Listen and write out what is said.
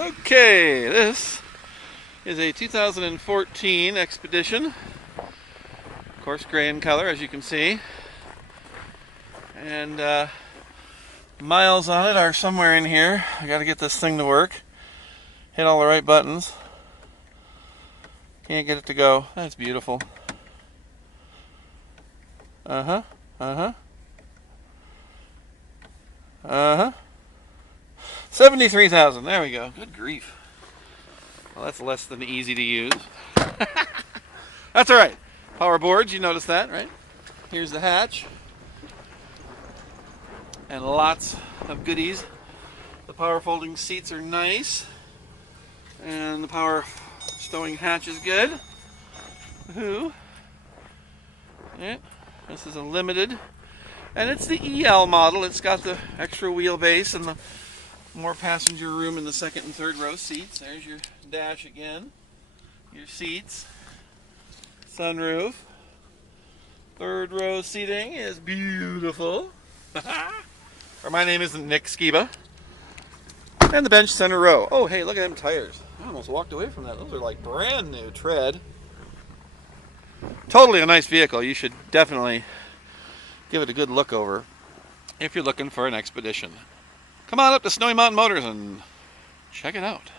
Okay, this is a 2014 Expedition. Of course, gray in color, as you can see. And miles on it are somewhere in here. I gotta get this thing to work. Hit all the right buttons. Can't get it to go. That's beautiful. Uh-huh. 73,000. There we go. Good grief. Well, that's less than easy to use. That's all right. Power boards, you notice that, right? Here's the hatch. And lots of goodies. The power folding seats are nice. And the power stowing hatch is good. Woohoo. Yeah. This is a limited. And it's the EL model. It's got the extra wheelbase and the more passenger room in the second and third row seats. There's your dash again. Your seats. Sunroof. Third row seating is beautiful. Or my name isn't Nick Skiba. And the bench center row. Oh, hey, look at them tires. I almost walked away from that. Those are like brand new tread. Totally a nice vehicle. You should definitely give it a good look over if you're looking for an Expedition. Come on up to Snowy Mountain Motors and check it out.